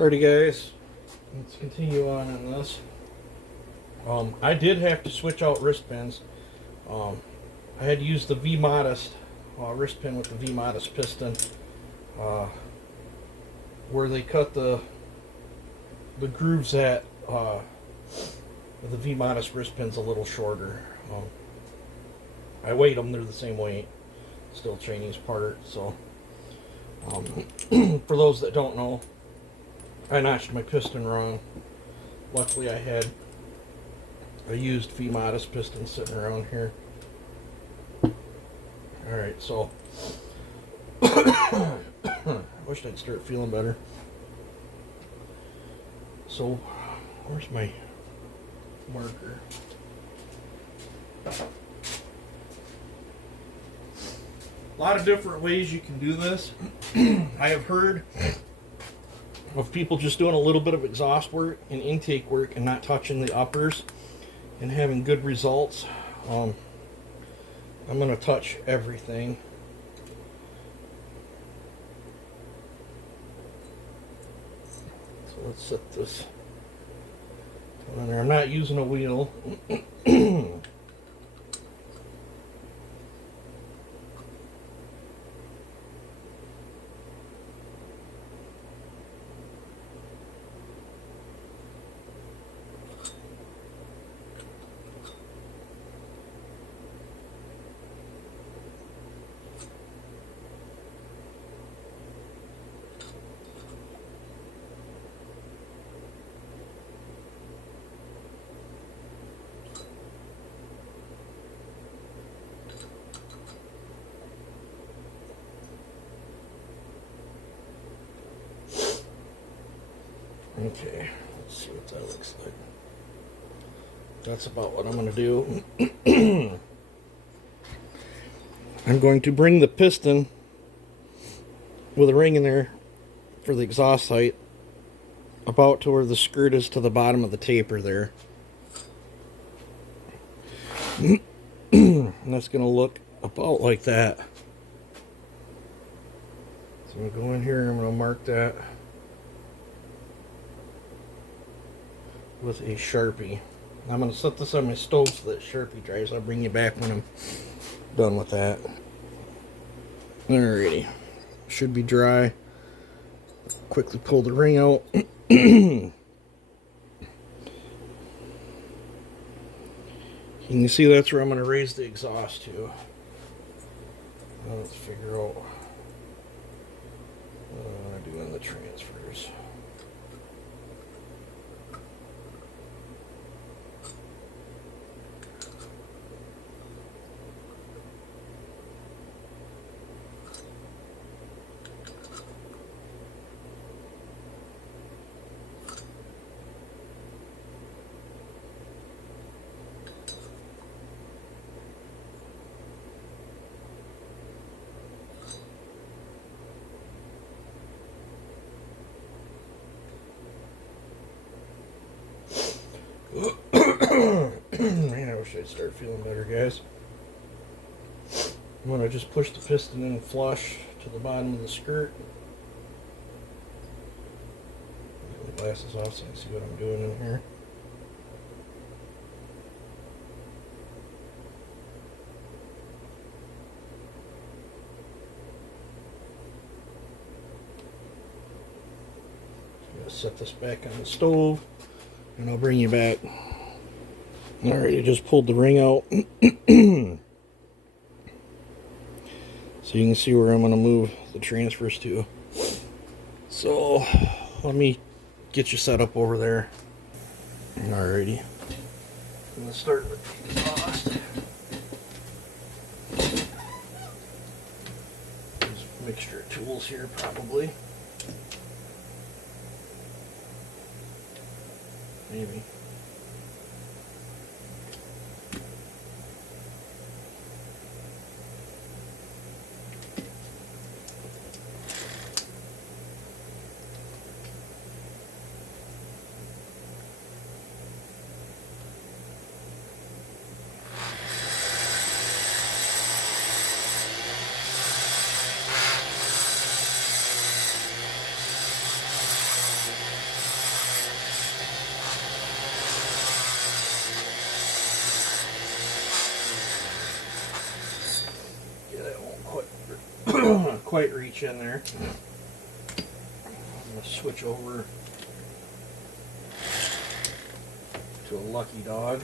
Alrighty guys, let's continue on this. I did have to switch out wrist pins. I had to use the V-Modest wrist pin with the V-Modest piston, where they cut the grooves at the V-Modest wrist pin's a little shorter. I weighed them, they're the same weight, still Chinese part, so for those that don't know, I notched my piston wrong. Luckily I had a used V-Modest piston sitting around here. Alright, so I wished I'd start feeling better. So where's my marker? A lot of different ways you can do this. I have heard of people just doing a little bit of exhaust work and intake work and not touching the uppers and having good results. I'm going to touch everything. So let's set this on there. I'm not using a wheel. Okay, let's see what that looks like. That's about what I'm going to do. I'm going to bring the piston with a ring in there for the exhaust height about to where the skirt is to the bottom of the taper there. And that's going to look about like that. So I'm going to go in here and I'm going to mark that with a Sharpie. I'm going to set this on my stove so that Sharpie dries. I'll bring you back when I'm done with that. Alrighty. Should be dry. Quickly pull the ring out. You can see that's where I'm going to raise the exhaust to. Now let's figure out what I do on the transfers. Man, I wish I'd start feeling better, guys. I'm going to just push the piston in flush to the bottom of the skirt. Get my glasses off so I can see what I'm doing in here. I'm going to set this back on the stove and I'll bring you back. Alright, I just pulled the ring out. So you can see where I'm going to move the transfers to. So, let me get you set up over there. Alrighty. I'm going to start with the exhaust. There's a mixture of tools here, probably. Maybe. quite reach in there. I'm going to switch over to a Lucky Dog.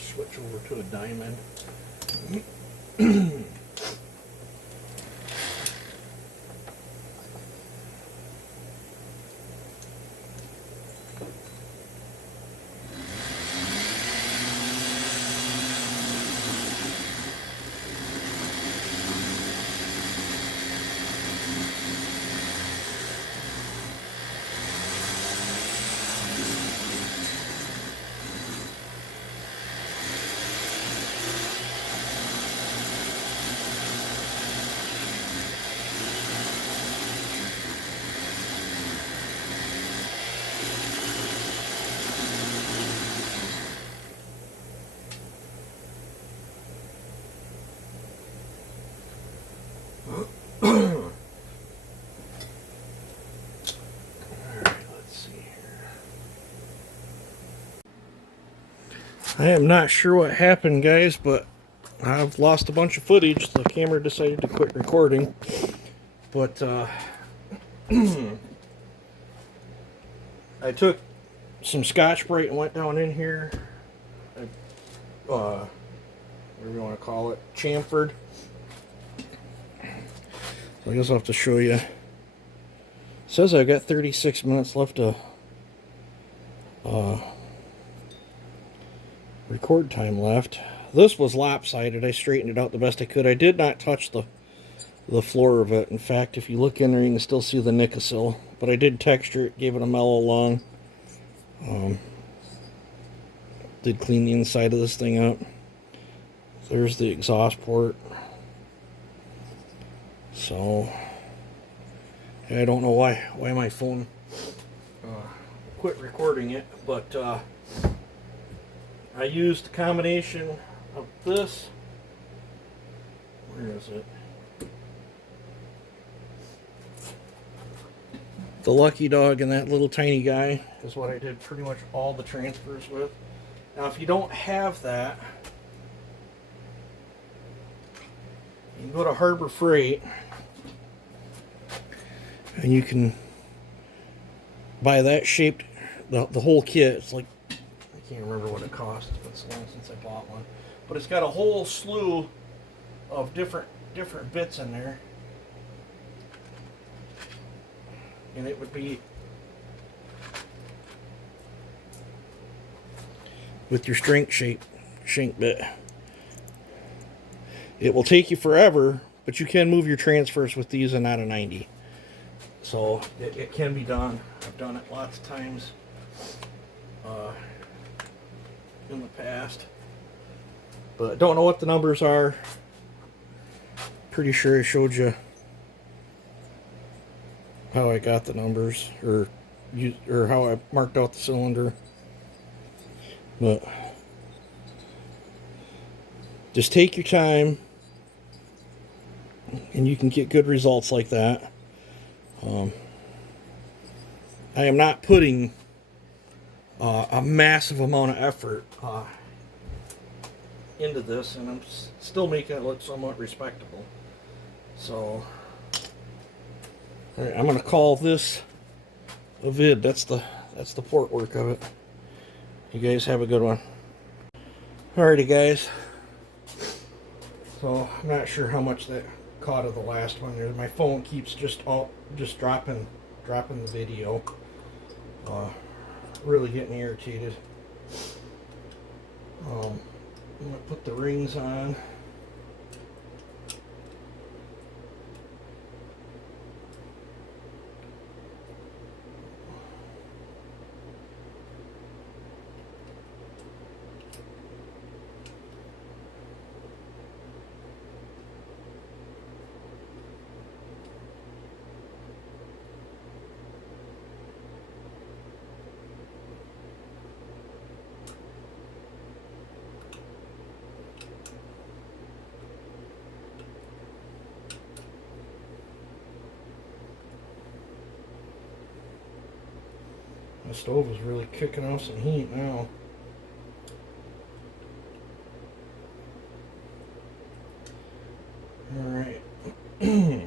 Switch over to a diamond. I am not sure what happened, guys, but I've lost a bunch of footage. The camera decided to quit recording. But I took some Scotch-Brite and went down in here. Whatever you want to call it, chamfered. So I guess I'll have to show you. It says I got 36 minutes left to record time left. This was lopsided. I straightened it out the best I could. I did not touch the floor of it. In fact, if you look in there, you can still see the Nikasil. But I did texture it, gave it a mellow long. Did clean the inside of this thing up. There's the exhaust port. So I don't know why my phone quit recording it, but I used a combination of this. Where is it? The Lucky Dog and that little tiny guy is what I did pretty much all the transfers with. Now, if you don't have that, you can go to Harbor Freight and you can buy that shaped the whole kit. It's like, I can't remember what it cost. It's been so long since I bought one, but it's got a whole slew of different bits in there, and it would be with your shank bit. It will take you forever, but you can move your transfers with these and not a 90. So it can be done. I've done it lots of times in the past, but don't know what the numbers are. Pretty sure I showed you how I got the numbers, or how I marked out the cylinder. But just take your time, and you can get good results like that. I am not putting a massive amount of effort into this, and I'm still making it look somewhat respectable. So, all right, I'm gonna call this a vid. That's the port work of it. You guys have a good one. Alrighty, guys. So I'm not sure how much that caught of the last one there. My phone keeps just dropping the video. Really getting irritated. I'm gonna put the rings on. The stove is really kicking off some heat now. Alright. Make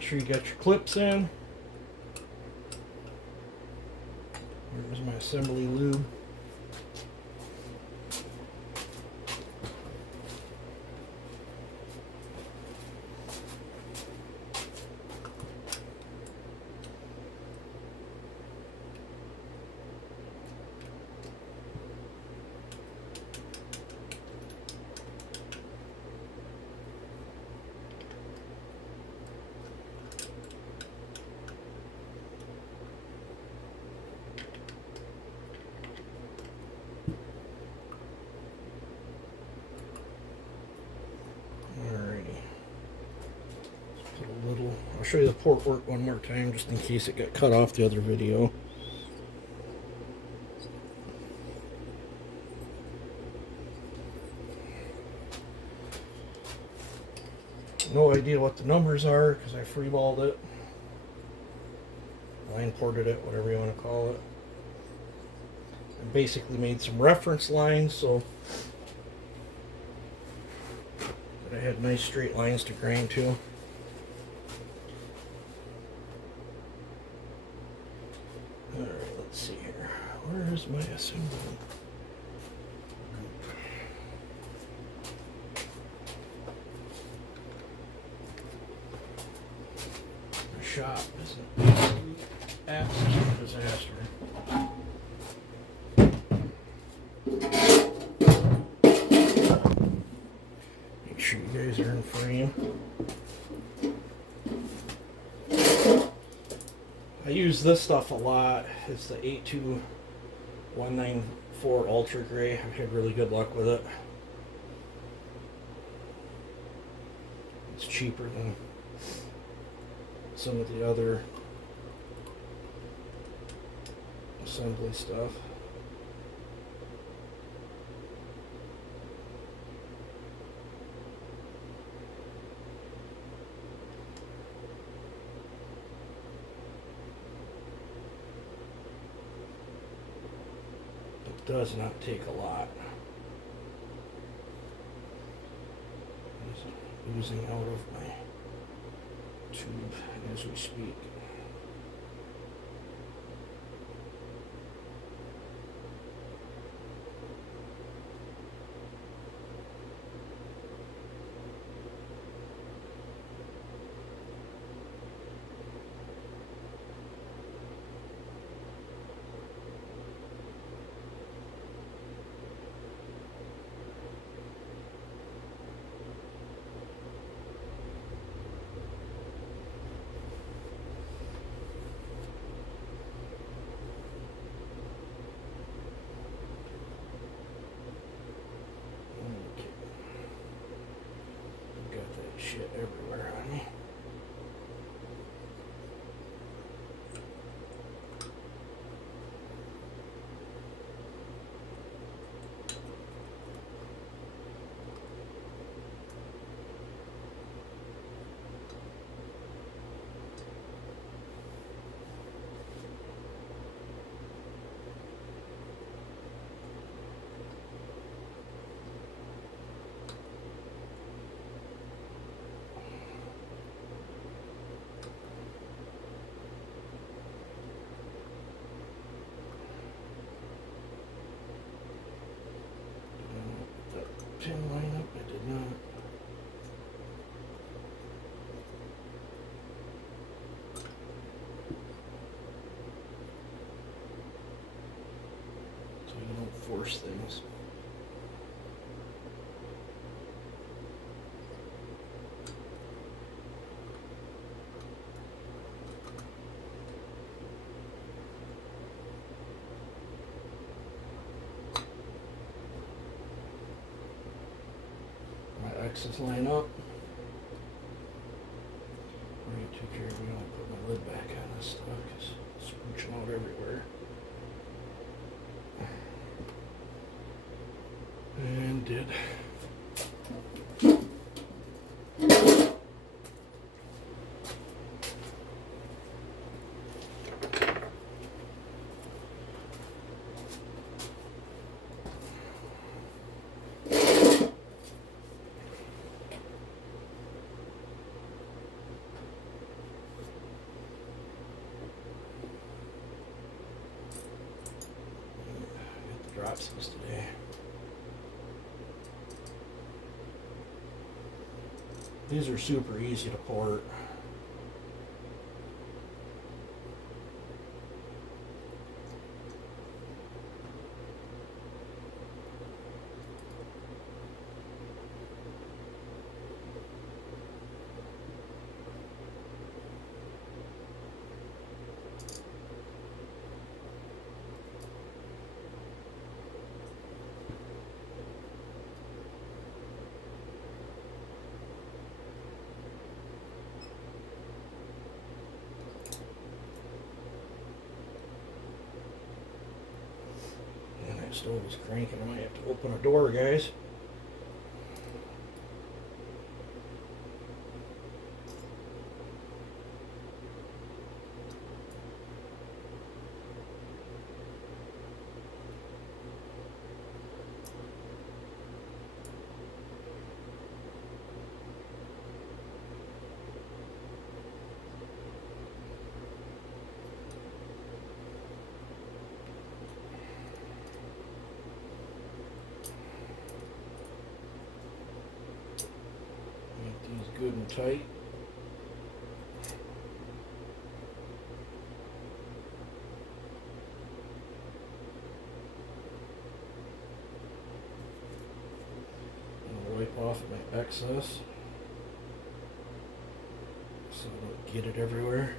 sure you got your clips in. Here's my assembly lube. I'll show you the port work one more time just in case it got cut off the other video. No idea what the numbers are because I freeballed it. Line ported it, whatever you want to call it. I basically made some reference lines so that I had nice straight lines to grind to. Alright, let's see here. Where is my assembly? My shop is an absolute disaster. Make sure you guys are in frame. I use this stuff a lot. It's the 82194 Ultra Gray. I've had really good luck with it. It's cheaper than some of the other assembly stuff. Does not take a lot. It's oozing out of my tube as we speak. shit everywhere on me. Pin line up, I did not. So you don't force things. X's line up. Already took care of it. I'll put my lid back on this stuff because it's smooching out everywhere. And did. Dropsies today. These are super easy to port. Stove is cranking. I might have to open a door, guys. Good and tight. And wipe off my excess so I don't get it everywhere.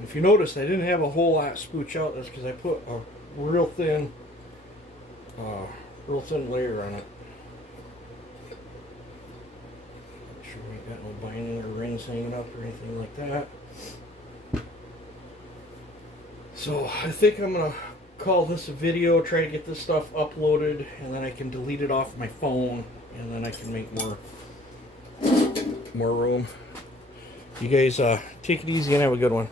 If you notice, I didn't have a whole lot spooch out. That's because I put a real thin layer on it. Make sure we ain't got no binding or rings hanging up or anything like that. So I think I'm gonna call this a video. Try to get this stuff uploaded, and then I can delete it off my phone, and then I can make more room. You guys take it easy and have a good one.